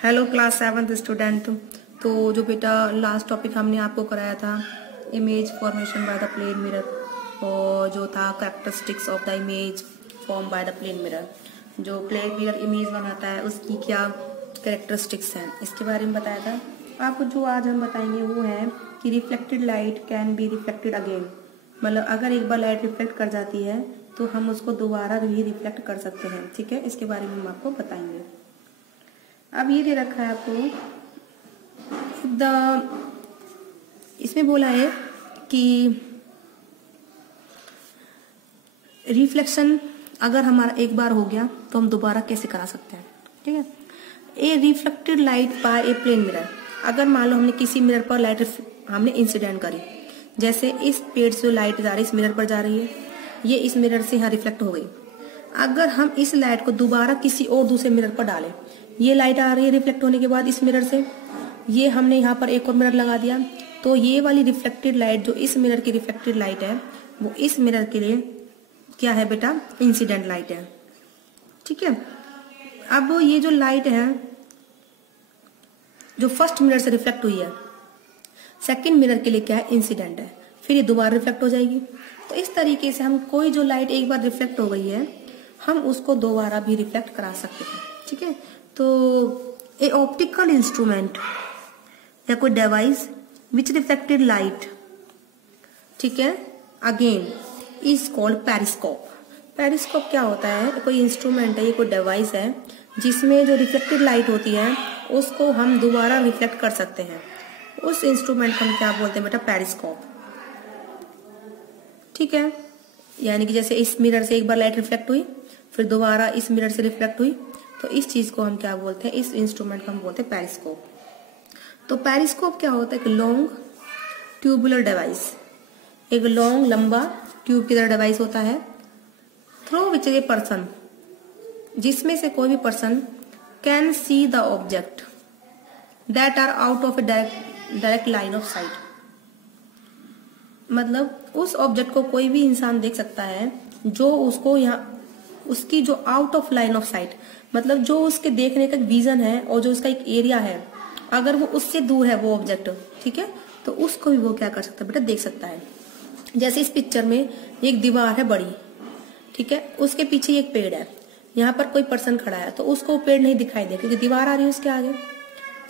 Hello class 7th student. तो जो बेटा लास्ट टॉपिक हमने आपको कराया था image formation by the plane mirror, और जो था characteristics of the image form by the plane mirror. जो प्लेन मिरर इमेज बनाता है उसकी क्या कैरेक्टरिस्टिक्स हैं, इसके बारे में बताया था आपको। जो आज हम बताएंगे वो है कि reflected light can be reflected again, मतलब अगर एक बार लाइट रिफ्लेक्ट कर जाती है तो हम उसको दोबारा भी रिफ्लेक्ट कर सकते हैं। ठीक है, इसके बारे में हम आपको बताएंगे। अब ये दे रखा है आपको इसमें बोला है कि रिफ्लेक्शन अगर हमारा एक बार हो गया तो हम दोबारा कैसे करा सकते हैं। ठीक है, a reflected light by a plane mirror. अगर मान लो हमने किसी मिरर पर लाइट हमने इंसिडेंट करी, जैसे इस पेड़ से जो लाइट जा रही है इस मिरर पर जा रही है, ये इस मिरर से यहाँ रिफ्लेक्ट हो गई। अगर हम इस लाइट को दोबारा किसी और दूसरे मिरर पर डालें, ये लाइट आ रही है रिफ्लेक्ट होने के बाद इस मिरर से, ये हमने यहाँ पर एक और मिरर लगा दिया, तो ये वाली रिफ्लेक्टेड लाइट जो इस मिरर की रिफ्लेक्टेड लाइट है वो इस मिरर के लिए क्या है बेटा, इंसिडेंट लाइट है। ठीक है, अब ये जो लाइट है जो फर्स्ट मिरर से रिफ्लेक्ट हुई है सेकंड मिरर के लिए क्या है, इंसिडेंट है, फिर ये दोबारा रिफ्लेक्ट हो जाएगी। तो इस तरीके से हम कोई जो लाइट एक बार रिफ्लेक्ट हो गई है हम उसको दोबारा भी रिफ्लेक्ट करा सकते हैं। ठीक है, तो ए ऑप्टिकल इंस्ट्रूमेंट या कोई डिवाइस विच रिफ्लेक्टेड लाइट, ठीक है, again is called periscope. Periscope क्या होता है, कोई इंस्ट्रूमेंट है, ये कोई डिवाइस है जिसमें जो रिफ्लेक्टेड लाइट होती है उसको हम दोबारा रिफ्लेक्ट कर सकते हैं। उस इंस्ट्रूमेंट को हम क्या बोलते हैं बेटा, पेरिस्कोप। ठीक है, यानी कि जैसे इस मिरर से एक बार लाइट रिफ्लेक्ट हुई फिर दोबारा इस मिरर से रिफ्लेक्ट हुई, तो इस चीज को हम क्या बोलते हैं, इस इंस्ट्रूमेंट को हम बोलते हैं पेरिस्कोप। तो पेरिस्कोप क्या होता है, एक लॉन्ग ट्यूबुलर डिवाइस, एक लॉन्ग लंबा ट्यूब की तरह डिवाइस होता है, थ्रू विच ए पर्सन, जिसमें से कोई भी person can see the object that are out of a direct line of sight. मतलब उस ऑब्जेक्ट को कोई भी इंसान देख सकता है जो उसको यहाँ उसकी जो out of line of sight, मतलब जो उसके देखने का विजन है और जो उसका एक एरिया है, अगर वो उससे दूर है वो ऑब्जेक्ट, ठीक है, तो उसको भी वो क्या कर सकता है बेटा, देख सकता है। जैसे इस पिक्चर में एक दीवार है बड़ी, ठीक है, उसके पीछे एक पेड़ है, यहाँ पर कोई पर्सन खड़ा है तो उसको पेड़ नहीं दिखाई दे क्योंकि दीवार आ रही है उसके आगे।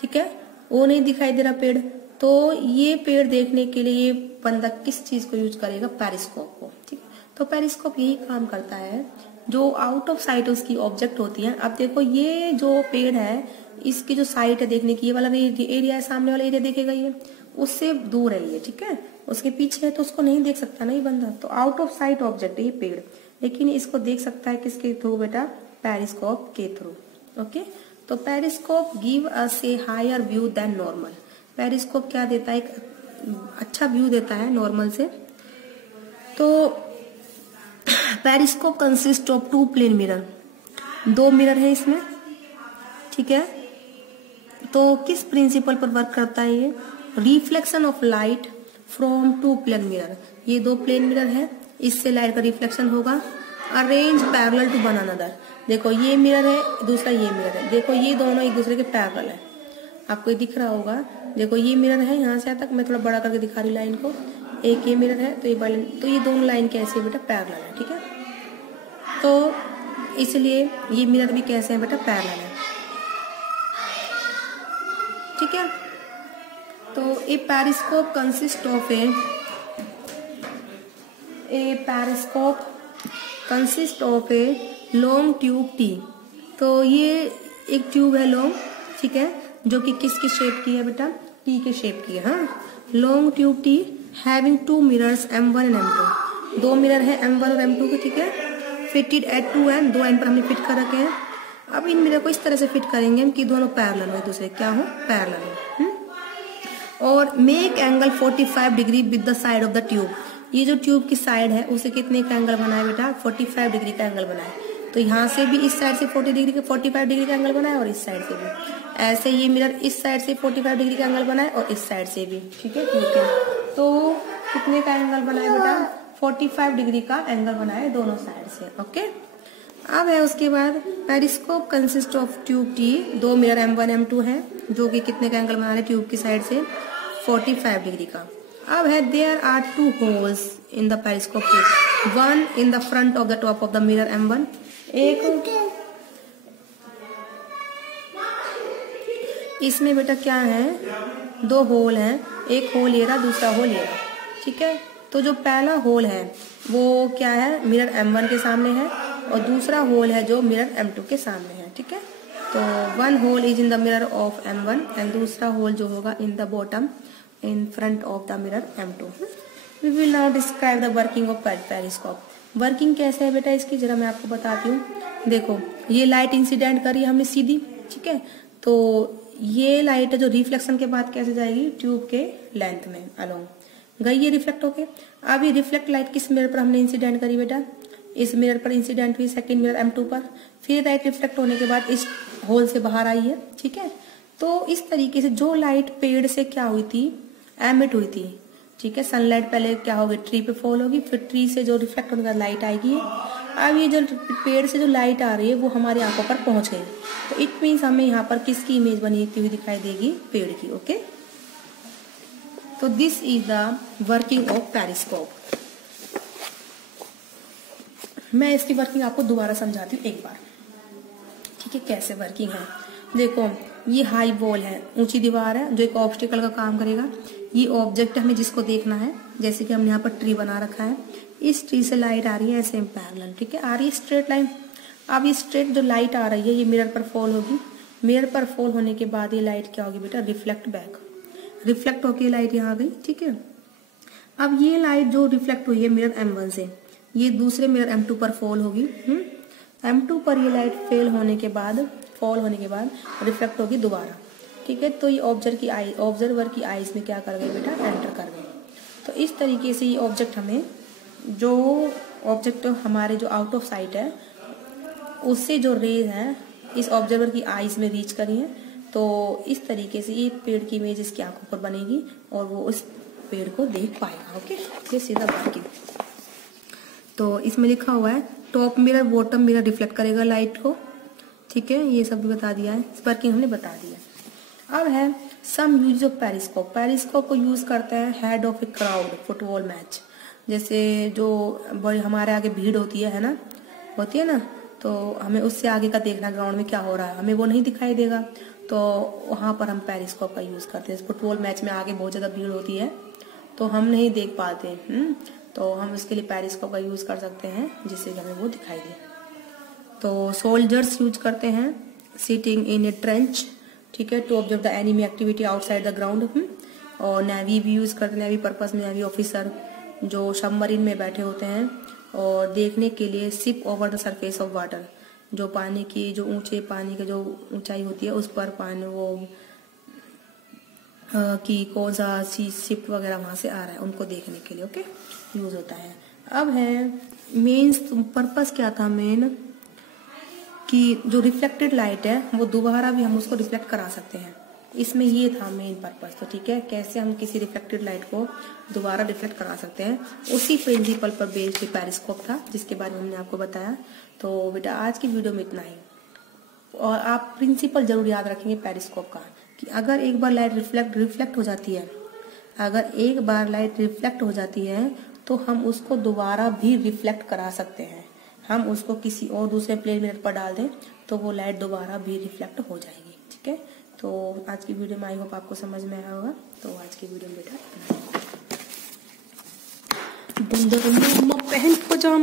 ठीक है, वो नहीं दिखाई दे रहा पेड़, तो ये पेड़ देखने के लिए ये बंदा किस चीज को यूज करेगा, पेरिस्कोप को। ठीक है, तो पेरिस्कोप यही काम करता है, जो आउट ऑफ साइट उसकी ऑब्जेक्ट होती है। अब देखो ये जो पेड़ है इसकी जो साइट है देखने की, ये वाला एरिया है, सामने वाला एरिया देखेगा ये उससे दूर है ये, ठीक है, उसके पीछे है तो उसको नहीं देख सकता ना ये बंदा, तो आउट ऑफ साइट ऑब्जेक्ट है ये पेड़, लेकिन इसको देख सकता है किसके थ्रू बेटा, पेरिस्कोप के थ्रू। ओके, तो periscope give us a higher view then normal. Periscope क्या देता है, एक अच्छा व्यू देता है नॉर्मल से। तो periscope consist of two plane mirror, दो मिरर है इसमें। ठीक है, तो किस प्रिंसिपल पर वर्क करता है ये, reflection of light from two plane mirror. ये दो प्लेन मिरर है, इससे लाइट का रिफ्लेक्शन होगा, arrange parallel to one another. देखो ये मिरर है, दूसरा ये मिरर है, देखो ये दोनों एक दूसरे के पैरेलल है, आपको ये दिख रहा होगा। देखो ये मिरर है, यहाँ से तक मैं थोड़ा बड़ा करके दिखा रही लाइन को, एक ये मिरर है तो ये दोनों लाइन कैसे है बेटा, पैरेलल है। ठीक है, तो इसलिए ये मिरर भी कैसे है बेटा, पैरेलल है। ठीक है, तो a periscope consist of a long tube टी। तो ये एक ट्यूब है लॉन्ग, ठीक है, जो कि किसकी शेप की है बेटा, टी के शेप की है। हाँ, long tube T having two mirrors M1 and M2, दो मिरर है M1 और M2 के। ठीक है, फिटेड एट टू एंड, दो एंड पर हमने फिट कर रखे हैं। अब इन मिरर को इस तरह से फिट करेंगे कि दोनों पैरेलल हो, एक दूसरे क्या हो, पैरेलल हो। और make angle 45 degree with the side of the tube. ये जो ट्यूब की साइड है उसे कितने का एंगल बनाए बेटा, 45 डिग्री का एंगल बनाए। तो यहाँ से भी इस साइड से 45 डिग्री का एंगल बनाए और इस साइड से भी ऐसे, ये मिरर इस साइड से 45 डिग्री का एंगल बनाए और इस साइड से भी। ठीक है, ठीक है, तो कितने का एंगल बनाए बेटा, 45 डिग्री का एंगल बनाए दोनों साइड से। ओके, अब है उसके बाद periscope consist of tube T, 2 mirror M1 M2 है जो कि कितने का एंगल बना रहे ट्यूब की साइड से 45 डिग्री का। अब है there are 2 holes in the periscope tube, 1 in the front of the top of the mirror M1, एक इसमें बेटा क्या है 2 होल हैं, एक होल ये रहा दूसरा होल ये रहा, ठीक है। तो जो पहला होल है वो क्या है मिरर M1 के सामने है और दूसरा होल है जो मिरर M2 के सामने है, ठीक है। तो 1 hole is in the mirror of M1 and दूसरा होल जो होगा in the bottom in front of the mirror M2। We will now describe the working of periscope. Working कैसे है बेटा इसकी जरा मैं आपको बताती हूँ। देखो ये लाइट इंसिडेंट करी हमने सीधी, ठीक है। तो ये लाइट है जो रिफ्लेक्शन के बाद कैसे जाएगी ट्यूब के लेंथ में अलोंग गई, ये रिफ्लेक्ट होके। अब ये रिफ्लेक्ट लाइट किस मिरर पर हमने इंसिडेंट करी बेटा, इस मिरर पर इंसिडेंट हुई, सेकंड मिरर M2 पर। फिर लाइट रिफ्लेक्ट होने के बाद इस होल से बाहर आई है, ठीक है। तो इस तरीके से जो लाइट पेड़ से क्या हुई थी एमिट हुई थी, ठीक है। सनलाइट पहले क्या होगी ट्री पे फॉल होगी, फिर ट्री से जो रिफ्लेक्ट होने का लाइट आएगी। अब ये जो पेड़ से जो लाइट आ रही है वो हमारी आंखों पर पहुंच गई, तो इट मीन्स हमें यहाँ पर किसकी इमेज बनी हुई दिखाई देगी पेड़ की, ओके। तो this is the working of periscope. मैं इसकी वर्किंग आपको दोबारा समझाती हूँ एक बार, ठीक है, कैसे वर्किंग है। देखो ये हाई वॉल है, ऊंची दीवार है जो एक ऑब्स्टिकल का काम करेगा। ये ऑब्जेक्ट हमें जिसको देखना है, जैसे कि हमने यहाँ पर ट्री बना रखा है, इस ट्री से लाइट आ रही है ऐसे पैरेलल, ठीक है, आ रही है स्ट्रेट लाइन। अब ये स्ट्रेट जो लाइट आ रही है ये मिरर पर फॉल होगी, मिरर पर फॉल होने के बाद ये लाइट क्या होगी बेटा रिफ्लेक्ट बैक, रिफ्लेक्ट होके लाइट यहाँ गई, ठीक है। अब ये लाइट जो रिफ्लेक्ट हुई है मिरर M1 से ये दूसरे मिरर M2 पर फॉल होगी। M2 पर ये लाइट फेल होने के बाद फॉल होने के बाद रिफ्लेक्ट होगी दोबारा, ठीक है। तो ये ऑब्जर्वर की आईज में क्या कर गई बेटा एंटर कर गई। तो इस तरीके से ये ऑब्जेक्ट हमें जो ऑब्जेक्ट हमारे जो आउट ऑफ साइट है उससे जो रेज है इस ऑब्जर्वर की आईज में रीच करी है। तो इस तरीके से ये पेड़ की इमेज इसकी आंखों पर बनेगी और वो उस पेड़ को देख पाएगा, ओके। ये सीधा वर्किंग। तो इसमें लिखा हुआ है top mirror bottom mirror reflect करेगा लाइट को, ठीक है, ये सब भी बता दिया है, वर्किंग हमने बता दिया। अब है सम यूज ऑफ पेरिस्कोप। पेरिस्कोप को यूज करते हैं head of a crowd football match, जैसे जो बड़ी हमारे आगे भीड़ होती है ना, होती है ना, तो हमें उससे आगे का देखना ग्राउंड में क्या हो रहा है हमें वो नहीं दिखाई देगा, तो वहां पर हम पेरिस्कोप का यूज करते हैं। फुटबॉल मैच में आगे बहुत ज्यादा भीड़ होती है तो हम नहीं देख पाते, तो हम इसके लिए पेरिस्कोप का यूज कर सकते हैं जिससे हमें वो दिखाई दे। तो सोल्जर्स यूज करते हैं सिटिंग इन ए ट्रेंच, ठीक है, to observe the enemy activity outside the ground. और नेवी भी यूज करते हैं, नेवी पर्पस में नेवी ऑफिसर जो सबमरीन में बैठे होते हैं और देखने के लिए ship over the surface of water, जो पानी की जो ऊंचे पानी की जो ऊंचाई होती है उस पर पानी वो कि कौन सा शिप वगैरह वहां से आ रहा है उनको देखने के लिए, ओके, यूज होता है। अब है मेन पर्पस क्या था मेन कि जो रिफ्लेक्टेड लाइट है वो दोबारा भी हम उसको रिफ्लेक्ट करा सकते हैं, इसमें ये था मेन पर्पस। तो ठीक है, कैसे हम किसी रिफ्लेक्टेड लाइट को दोबारा रिफ्लेक्ट करा सकते हैं, उसी प्रिंसिपल पर बेस्ड पेरिस्कोप था जिसके बारे में हमने आपको बताया। तो बेटा आज की वीडियो में इतना ही, और आप प्रिंसिपल जरूर याद रखेंगे पेरिस्कोप का कि अगर एक बार लाइट रिफ्लेक्ट हो जाती है, अगर एक बार लाइट रिफ्लेक्ट हो जाती है तो हम उसको दोबारा भी रिफ्लेक्ट करा सकते हैं। हम उसको किसी और दूसरे प्लेन मिरर पर डाल दें तो वो लाइट दोबारा भी रिफ्लेक्ट हो जाएगी, ठीक है। तो आज की वीडियो में आई होप आपको समझ में आया होगा। तो आज की वीडियो में बेटा पहन पजामा